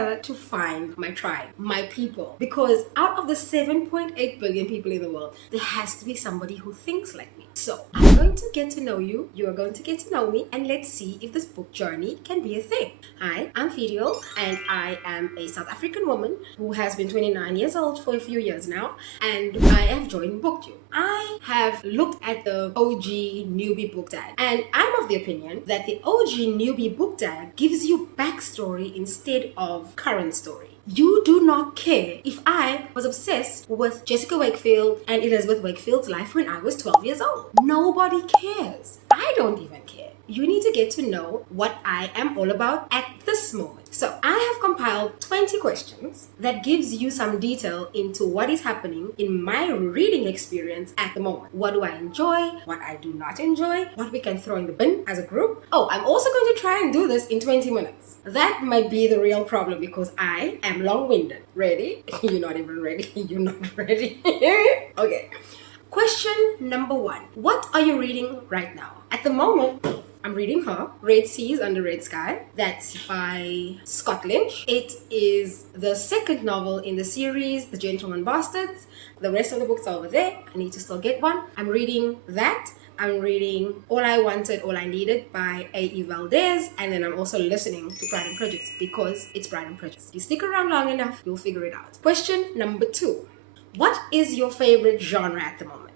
here to find my tribe, my people. Because out of the 7.8 billion people in the world, there has to be somebody who thinks like me. So I'm going to get to know you, you are going to get to know me, and let's see if this book journey can be a thing. Hi, I'm Fereal, and I am a South African woman who has been 29 years old for a few years now, and I have joined Booktube. I have looked at the OG Newbie Book Tag, and I'm of the opinion that the OG Newbie Book Tag gives you backstory instead of current story. You do not care if I was obsessed with Jessica Wakefield and Elizabeth Wakefield's life when I was 12 years old. Nobody cares. I don't even care. You need to get to know what I am all about at this moment. So I have compiled 20 questions that gives you some detail into what is happening in my reading experience at the moment. What do I enjoy? What I do not enjoy? What we can throw in the bin as a group? Oh, I'm also going to try and do this in 20 minutes. That might be the real problem because I am long-winded. Ready? You're not even ready. You're not ready. Okay. Question number 1. What are you reading right now? At the moment, I'm reading Her, Red Seas Under Red Sky. That's by Scott Lynch. It is the second novel in the series, The Gentleman Bastards. The rest of the books are over there. I need to still get one. I'm reading that. I'm reading All I Wanted, All I Needed by A.E. Valdez. And then I'm also listening to Pride and Prejudice because it's Pride and Prejudice. If you stick around long enough, you'll figure it out. Question number 2. What is your favorite genre at the moment?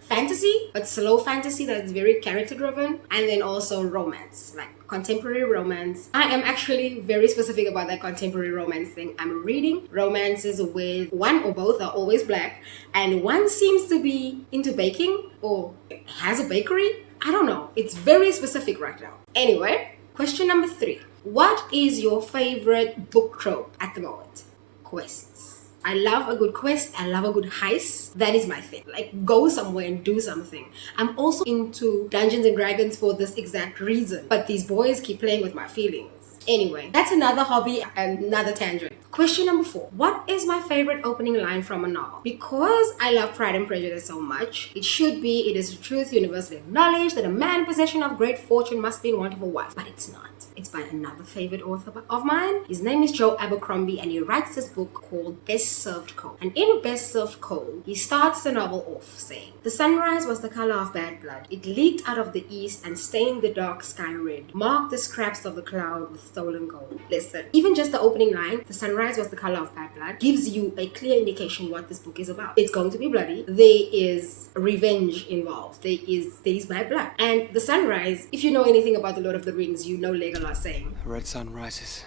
Fantasy, but slow fantasy that's very character driven, and then also romance, like contemporary romance. I am actually very specific about that contemporary romance thing. I'm reading romances with one or both are always black, and one seems to be into baking or has a bakery. I don't know. It's very specific right now. Anyway, question number 3. What is your favorite book trope at the moment? Quests. I love a good quest. I love a good heist. That is my thing. Like, go somewhere and do something. I'm also into Dungeons and Dragons for this exact reason. But these boys keep playing with my feelings. Anyway, that's another hobby and another tangent. Question number 4. What is my favorite opening line from a novel? Because I love Pride and Prejudice so much, it should be, it is the truth universally acknowledged that a man in possession of great fortune must be in want of a wife. But it's not. It's by another favorite author of mine. His name is Joe Abercrombie, and he writes this book called Best Served Cold. And in Best Served Cold, he starts the novel off saying, "The sunrise was the color of bad blood. It leaked out of the east and stained the dark sky red, marked the scraps of the cloud with stolen gold." Listen, even just the opening line, "The sunrise was the color of bad blood," gives you a clear indication what this book is about. It's going to be bloody. There is revenge involved. There is bad blood. And the sunrise, if you know anything about the Lord of the Rings, you know Legolas saying, "The red sun rises.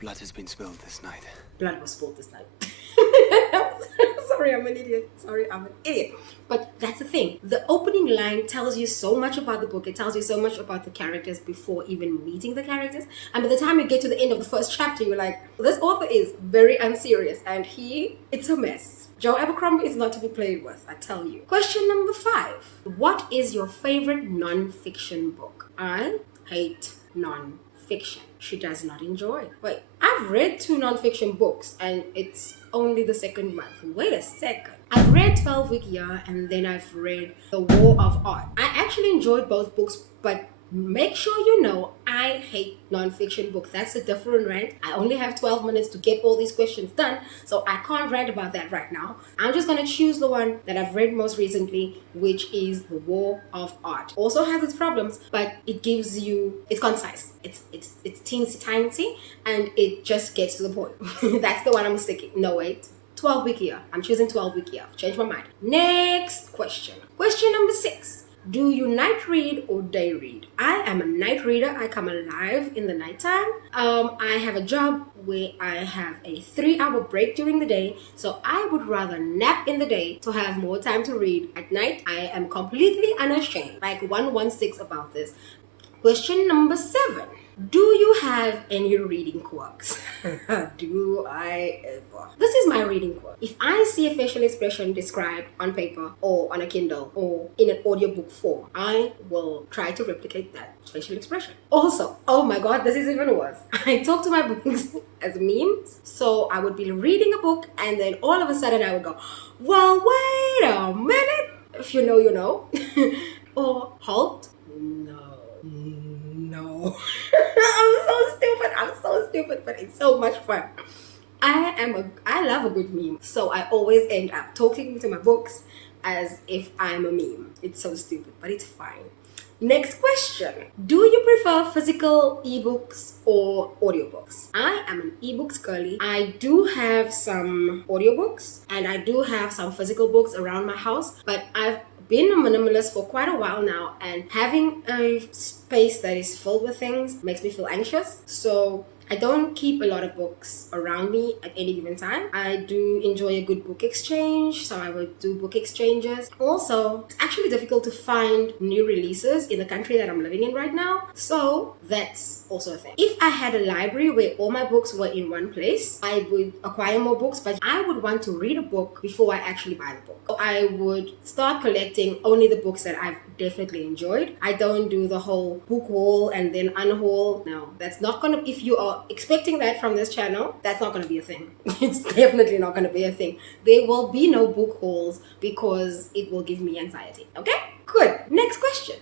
Blood has been spilled this night." Blood was spilled this night. Sorry, I'm an idiot. But that's the thing. The opening line tells you so much about the book. It tells you so much about the characters before even meeting the characters. And by the time you get to the end of the first chapter, you're like, this author is very unserious. And it's a mess. Joe Abercrombie is not to be played with, I tell you. Question number 5. What is your favorite non-fiction book? I hate non-fiction. She does not enjoy. Wait, I've read 2 non-fiction books and it's only the second month. Wait a second. I've read 12-Week Year and then I've read The War of Art. I actually enjoyed both books, but make sure you know I hate non-fiction books. That's a different rant. I only have 12 minutes to get all these questions done, so I can't rant about that right now. I'm just going to choose the one that I've read most recently, which is The War of Art. Also has its problems, but it gives you, it's concise. It's teensy tiny, and it just gets to the point. That's the one I'm sticking. No, wait. 12-Week Year. I'm choosing 12-Week Year. Change my mind. Next question. Question number 6. Do you night read or day read? I am a night reader. I come alive in the nighttime. I have a job where I have a 3-hour break during the day, so I would rather nap in the day to have more time to read. At night, I am completely unashamed, like 116 about this. Question number 7. Do you have any reading quirks? Do I ever? This is my reading quirk. If I see a facial expression described on paper or on a Kindle or in an audiobook form, I will try to replicate that facial expression. Also, oh my god, this is even worse. I talk to my books as memes. So I would be reading a book and then all of a sudden I would go, well, wait a minute. If you know, you know. Or halt. No. I'm so stupid, but it's so much fun. I love a good meme, so I always end up talking to my books as if I'm a meme. It's so stupid, but it's fine. Next question. Do you prefer physical ebooks or audiobooks? I am an ebooks girly. I do have some audiobooks and I do have some physical books around my house, but I've been a minimalist for quite a while now, and having a space that is filled with things makes me feel anxious. So I don't keep a lot of books around me at any given time. I do enjoy a good book exchange, so I would do book exchanges. Also, it's actually difficult to find new releases in the country that I'm living in right now, so that's also a thing. If I had a library where all my books were in one place, I would acquire more books, but I would want to read a book before I actually buy the book. So I would start collecting only the books that I've definitely enjoyed. I don't do the whole book haul and then unhaul. No, that's not gonna, if you are expecting that from this channel, that's not gonna be a thing. It's definitely not gonna be a thing. There will be no book hauls because it will give me anxiety. Okay, good. Next question.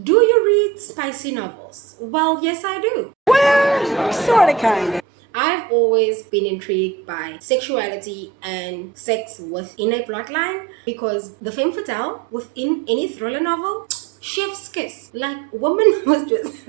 Do you read spicy novels? Well, yes, I do. Well, sort of, kind of. I've always been intrigued by sexuality and sex within a plotline, because the femme fatale within any thriller novel, chef's kiss. Like, woman was just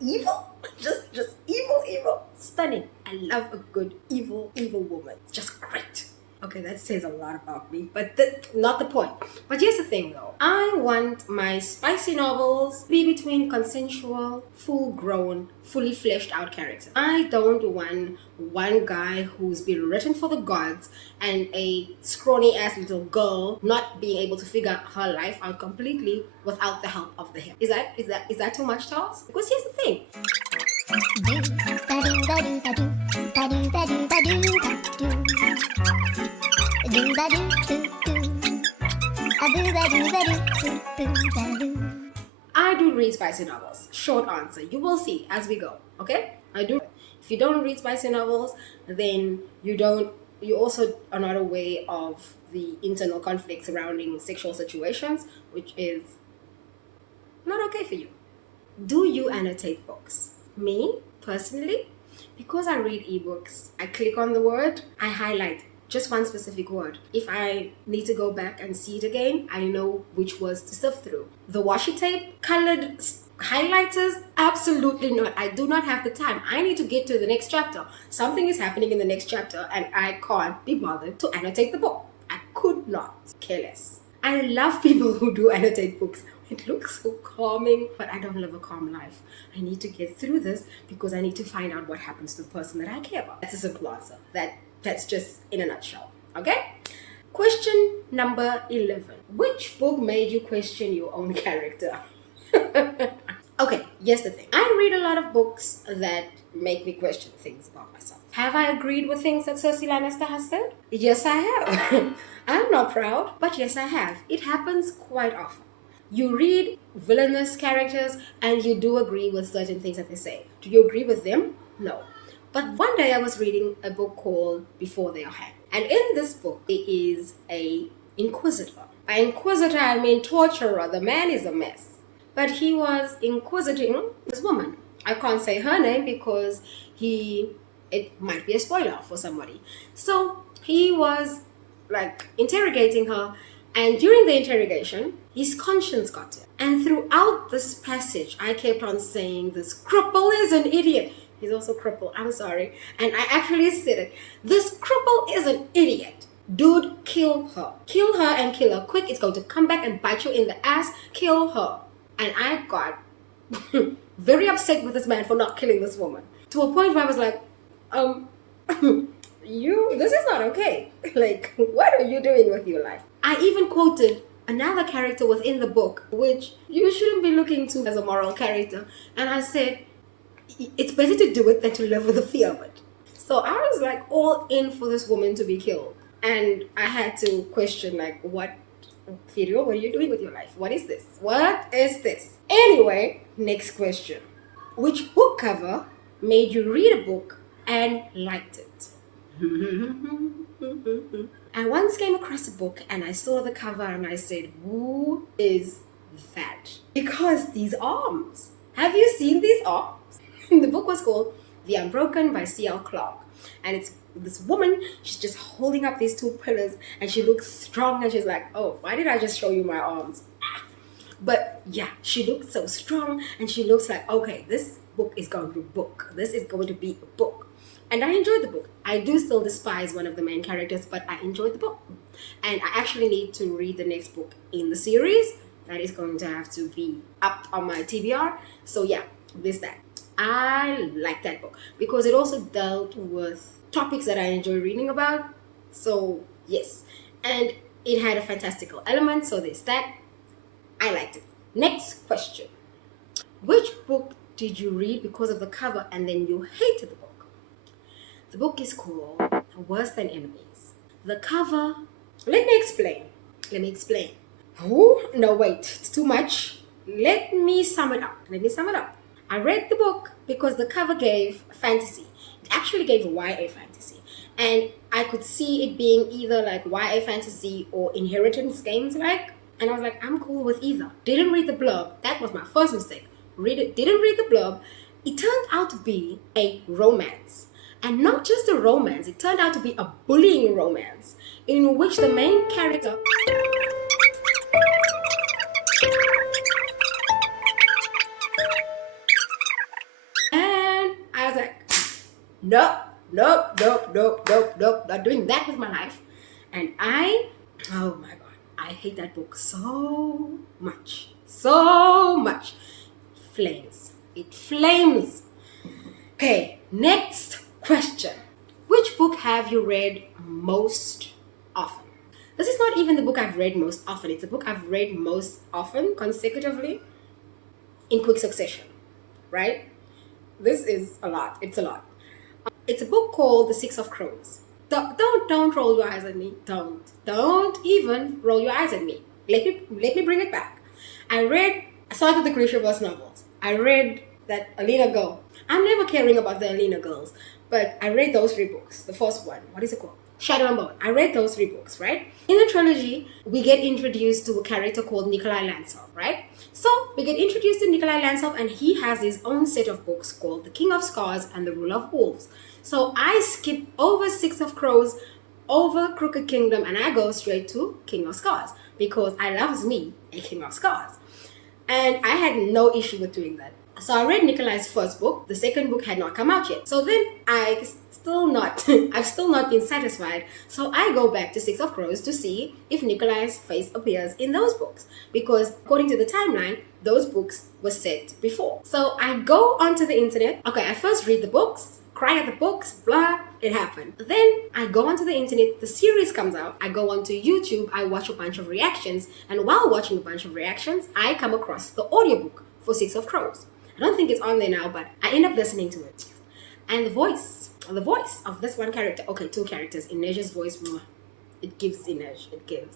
evil. Just evil. Stunning. I love a good evil woman. It's just great. Okay, that says a lot about me, but not the point. But here's the thing though. I want my spicy novels to be between consensual, full-grown, fully fleshed out characters. I don't want one guy who's been written for the gods and a scrawny ass little girl not being able to figure her life out completely without the help of the him. Is that too much to ask? Because here's the thing. I do read spicy novels. Short answer. You will see as we go. Okay? I do. If you don't read spicy novels, then you also are not aware of the internal conflict surrounding sexual situations, which is not okay for you. Do you annotate books? Me, personally, because I read ebooks, I click on the word, I highlight just one specific word. If I need to go back and see it again, I know which words to sift through. The washi tape, colored highlighters, absolutely not. I do not have the time. I need to get to the next chapter. Something is happening in the next chapter and I can't be bothered to annotate the book. I could not care less. I love people who do annotate books. It looks so calming, but I don't live a calm life. I need to get through this because I need to find out what happens to the person that I care about. That's a simple answer. That's just in a nutshell. Okay? Question number 11. Which book made you question your own character? Okay, here's the thing. I read a lot of books that make me question things about myself. Have I agreed with things that Cersei Lannister has said? Yes, I have. I'm not proud, but yes, I have. It happens quite often. You read villainous characters and you do agree with certain things that they say. Do you agree with them? No. But one day I was reading a book called Before They Are Hanged. And in this book, there is a inquisitor. By inquisitor, I mean torturer. The man is a mess. But he was inquisiting this woman. I can't say her name because it might be a spoiler for somebody. So he was like interrogating her, and during the interrogation, his conscience got to him. And throughout this passage, I kept on saying, this cripple is an idiot. He's also crippled, I'm sorry. And I actually said it. This cripple is an idiot. Dude, kill her. Kill her and kill her quick. It's going to come back and bite you in the ass. Kill her. And I got very upset with this man for not killing this woman. To a point where I was like, this is not okay. Like, what are you doing with your life? I even quoted another character within the book, which you shouldn't be looking to as a moral character. And I said, it's better to do it than to live with the fear of it. So I was like all in for this woman to be killed. And I had to question, like, what, Fereal, what are you doing with your life? What is this? What is this? Anyway, next question. Which book cover made you read a book and liked it? I once came across a book and I saw the cover and I said, who is that? Because these arms. Have you seen these arms? The book was called The Unbroken by C.L. Clarke. And it's this woman, she's just holding up these two pillars and she looks strong and she's like, oh, why did I just show you my arms? But yeah, she looks so strong and she looks like, okay, this book is going to book. This is going to be a book. And I enjoyed the book. I do still despise one of the main characters, but I enjoyed the book. And I actually need to read the next book in the series. That is going to have to be up on my TBR. So yeah, this that. I like that book because it also dealt with topics that I enjoy reading about. So yes, and it had a fantastical element. So there's that. I liked it. Next question. Which book did you read because of the cover and then you hated the book? The book is called Worse Than Enemies. The cover, let me explain. Oh, no, wait, it's too much. Let me sum it up. I read the book because the cover gave fantasy. It actually gave YA fantasy. And I could see it being either like YA fantasy or inheritance games like. And I was like, I'm cool with either. Didn't read the blurb. That was my first mistake. Didn't read the blurb. It turned out to be a romance. And not just a romance, it turned out to be a bullying romance in which the main character... And I was like, nope, not doing that with my life. And oh my God, I hate that book so much. It flames. Okay, next question. Which book have you read most often? This is not even the book I've read most often. It's a book I've read most often consecutively in quick succession, right? This is a lot. It's a lot. It's a book called The Six of Crows. Don't roll your eyes at me. Don't even roll your eyes at me. Let me bring it back. I started the Grishaverse novels. I read that Alina Girl. I'm never caring about the Alina girls, but I read those 3 books. The first one, what is it called? Shadow and Bone. I read those 3 books, right? In the trilogy, we get introduced to a character called Nikolai Lansov, right? So we get introduced to Nikolai Lansov and he has his own set of books called The King of Scars and The Ruler of Wolves. So I skip over Six of Crows, over Crooked Kingdom, and I go straight to King of Scars because I loves me a King of Scars. And I had no issue with doing that. So I read Nikolai's first book. The second book had not come out yet. So then I've still not been satisfied. So I go back to Six of Crows to see if Nikolai's face appears in those books. Because according to the timeline, those books were set before. So I go onto the internet. Okay, I first read the books, cry at the books, blah, it happened. Then I go onto the internet, the series comes out, I go onto YouTube, I watch a bunch of reactions, and while watching a bunch of reactions, I come across the audiobook for Six of Crows. I don't think it's on there now, but I end up listening to it. And the voice of this one character, okay, 2 characters, Inej's voice, it gives Inej,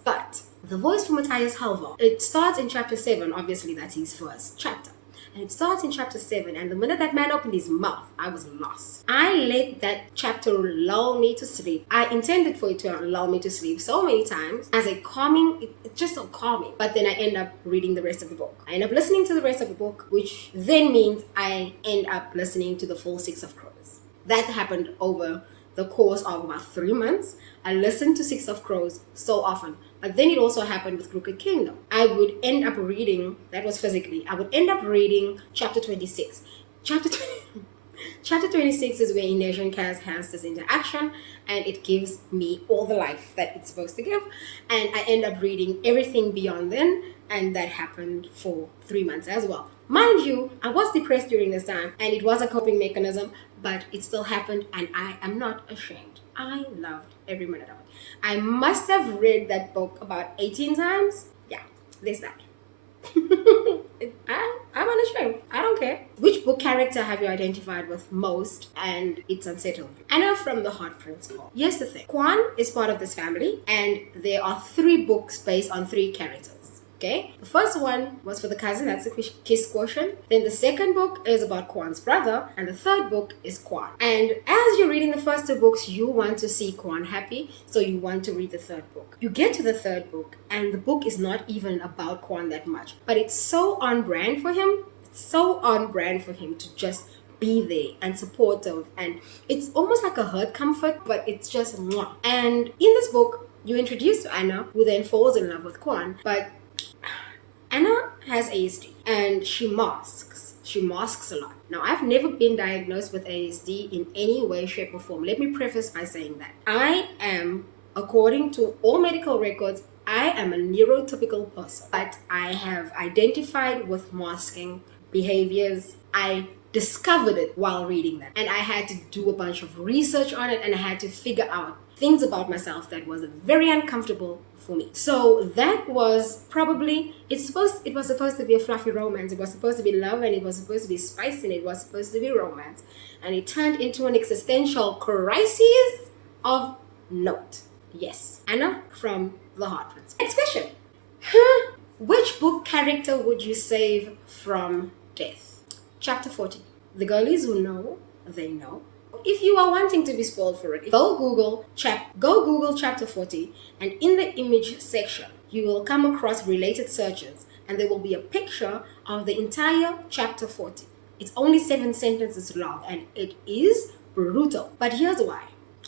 But the voice from Matthias Halvar, it starts in chapter 7, obviously that's his first chapter. And it starts in chapter 7, and the minute that man opened his mouth, I was lost. I let that chapter lull me to sleep. I intended for it to lull me to sleep so many times as a calming, it's just so calming. But then I end up reading the rest of the book. I end up listening to the rest of the book, which then means I end up listening to the full Six of Crows. That happened over the course of about 3 months. I listened to Six of Crows so often. But then it also happened with Crooked Kingdom. I would end up reading, that was physically, I would end up reading chapter 26. Chapter 26 is where Inej and Kaz has this interaction and it gives me all the life that it's supposed to give. And I end up reading everything beyond then, and that happened for 3 months as well. Mind you, I was depressed during this time and it was a coping mechanism, but it still happened and I am not ashamed. I loved every minute of it. I must have read that book about 18 times. Yeah, there's that. I'm unashamed. I don't care. Which book character have you identified with most and it's unsettled you? Anna from the Heart Principle. Here's the thing. Kwan is part of this family and there are 3 books based on 3 characters. Okay, the first one was for the cousin, that's the kiss quotient. Then the second book is about Kwan's brother, and the third book is Kwan. And as you're reading the first 2 books, you want to see Kwan happy, so you want to read the third book. You get to the third book, and the book is not even about Kwan that much, but it's so on brand for him. It's so on brand for him to just be there and supportive, and it's almost like a hurt comfort, but it's just mwah. And in this book, you're introduced to Anna, who then falls in love with Quan, but Anna has ASD and she masks. She masks a lot. Now, I've never been diagnosed with ASD in any way, shape, or form. Let me preface by saying that I am, according to all medical records, I am a neurotypical person, but I have identified with masking behaviors. I discovered it while reading them, and I had to do a bunch of research on it, and I had to figure out things about myself that was very uncomfortable for me. So that was probably, it was supposed to be a fluffy romance. It was supposed to be love, and it was supposed to be spice, and it was supposed to be romance, and it turned into an existential crisis of note. Yes, Anna from The Heart Prince. Next question. Which book character would you save from death? Chapter 40. The girlies who know, they know. If you are wanting to be spoiled for it, go Google chapter 40, and in the image section, you will come across related searches, and there will be a picture of the entire chapter 40. It's only 7 sentences long, and it is brutal. But here's why.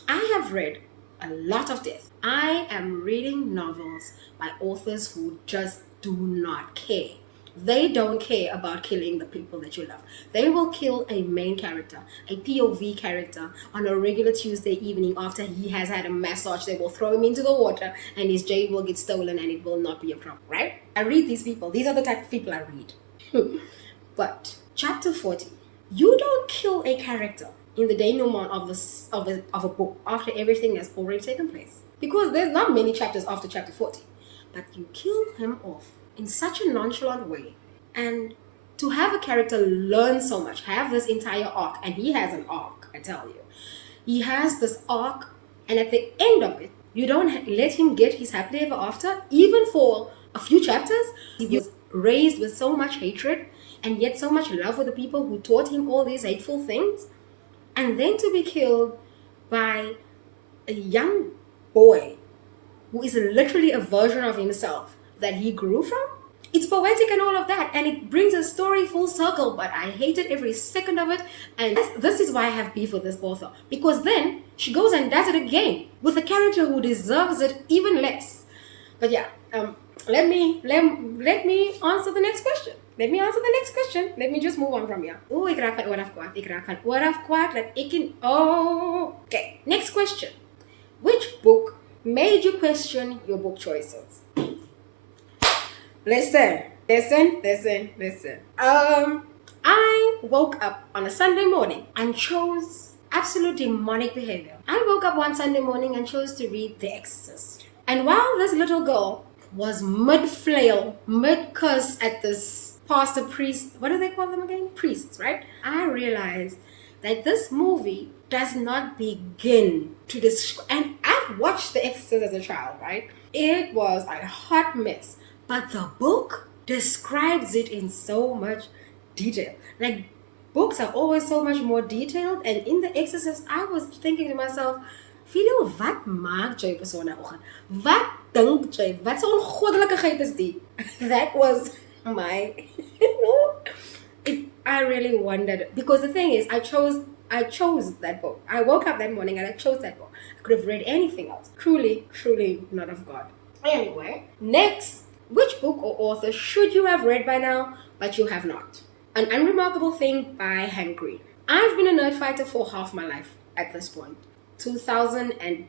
I have read a lot of death. I am reading novels by authors who just do not care. They don't care about killing the people that you love. They will kill a main character, a POV character, on a regular Tuesday evening after he has had a massage. They will throw him into the water and his jade will get stolen, and it will not be a problem, right? I read these people. These are the type of people I read. But chapter 40, you don't kill a character in the denouement of a book after everything has already taken place, because there's not many chapters after chapter 40, but you kill him off in such a nonchalant way, and to have a character learn so much, have this entire arc, and he has an arc, I tell you. He has this arc, and at the end of it, you don't let him get his happily ever after, even for a few chapters. He was raised with so much hatred, and yet so much love for the people who taught him all these hateful things, and then to be killed by a young boy who is literally a version of himself that he grew from. It's poetic and all of that, and it brings a story full circle, but I hated every second of it, and this is why I have beef with this author, because then she goes and does it again with a character who deserves it even less. But yeah, let me answer the next question. Let me just move on from here. Oh, ek raak van ooraf kwaad dat ek can. Oh, okay. Next question. Which book made you question your book choices? Listen. I woke up on a Sunday morning and chose absolute demonic behavior. I woke up one Sunday morning and chose to read The Exorcist. And while this little girl was mid-flail, mid-curse at this pastor priest, what do they call them again? Priests, right? I realized that this movie does not begin to describe, and I've watched The Exorcist as a child, right? It was a hot mess. But the book describes it in so much detail. Like, books are always so much more detailed. And in The Exorcist, I was thinking to myself, Fereal, wat maak jy op so 'n oggend? Wat dink jy? Wat so 'n goddelikheid is die? That was my, I really wondered. Because the thing is, I chose that book. I woke up that morning and I chose that book. I could have read anything else. Truly not of God. Anyway, next. Which book or author should you have read by now, but you have not? An Unremarkable Thing by Hank Green. I've been a nerd fighter for half my life at this point. 2000 and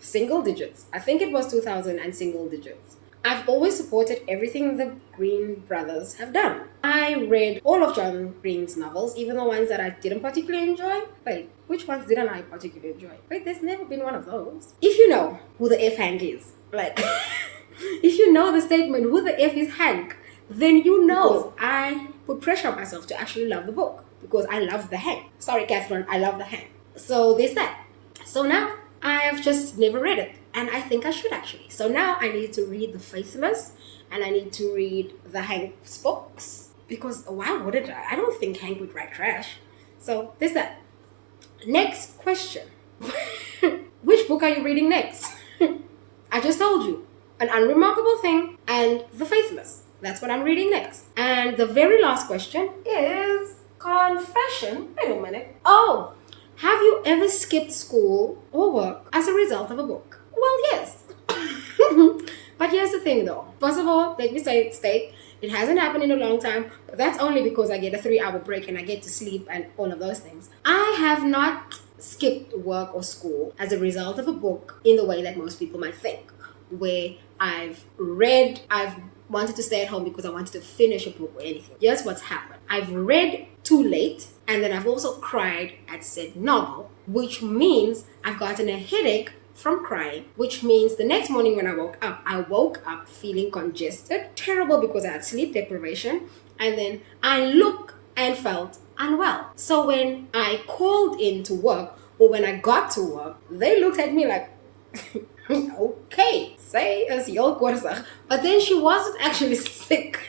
single digits. I think it was 2000 and single digits. I've always supported everything the Green brothers have done. I read all of John Green's novels, even the ones that I didn't particularly enjoy. Wait, which ones didn't I particularly enjoy? Wait, there's never been one of those. If you know who the F Hank is, like... If you know the statement, who the F is Hank, then you know. Because I put pressure on myself to actually love the book, because I love the Hank. Sorry, Catherine, I love the Hank. So there's that. So now I have just never read it, and I think I should actually. So now I need to read The Faithless, and I need to read the Hank's books, because why wouldn't I? I don't think Hank would write trash. So there's that. Next question. Which book are you reading next? I just told you. An Unremarkable Thing and The Faithless. That's what I'm reading next. And the very last question is, Confession. Wait a minute. Oh, have you ever skipped school or work as a result of a book? Well, yes. But here's the thing though. First of all, let me state, it hasn't happened in a long time, but that's only because I get a 3-hour break and I get to sleep and all of those things. I have not skipped work or school as a result of a book in the way that most people might think, where I've wanted to stay at home because I wanted to finish a book or anything. Here's what's happened. I've read too late, and then I've also cried at said novel, which means I've gotten a headache from crying, which means the next morning when I woke up feeling congested, terrible because I had sleep deprivation, and then I looked and felt unwell. So when I called in to work, or when I got to work, they looked at me like, okay, say as your course. But then she wasn't actually sick.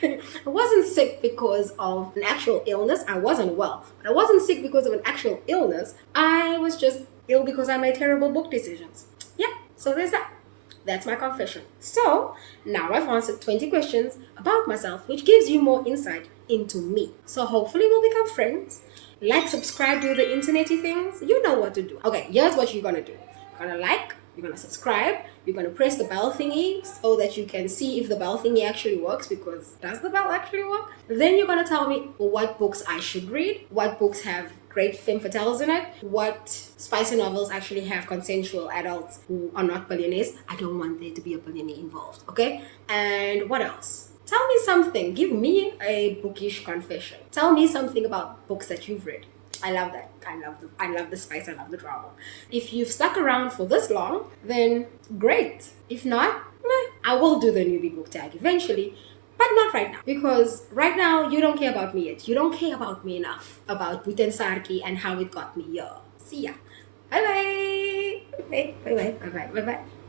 I wasn't sick because of an actual illness. I wasn't well, but I wasn't sick because of an actual illness. I was just ill because I made terrible book decisions. Yeah, so there's that. That's my confession. So now I've answered 20 questions about myself, which gives you more insight into me. So hopefully we'll become friends. Like, subscribe, do the internety things. You know what to do. Okay, here's what you're gonna do. You're gonna like, you're gonna subscribe, you're gonna press the bell thingy so that you can see if the bell thingy actually works, because does the bell actually work? Then you're gonna tell me what books I should read, what books have great femme fatales in it, what spicy novels actually have consensual adults who are not billionaires. I don't want there to be a billionaire involved, okay? And what else? Tell me something. Give me a bookish confession. Tell me something about books that you've read. I love that. I love the spice. I love the drama. If you've stuck around for this long, then great. If not, I will do the newbie book tag eventually, but not right now. Because right now, you don't care about me yet. You don't care about me enough about Butensarki and how it got me here. See ya. Bye-bye. Bye-bye. Bye-bye. Bye-bye. Bye-bye.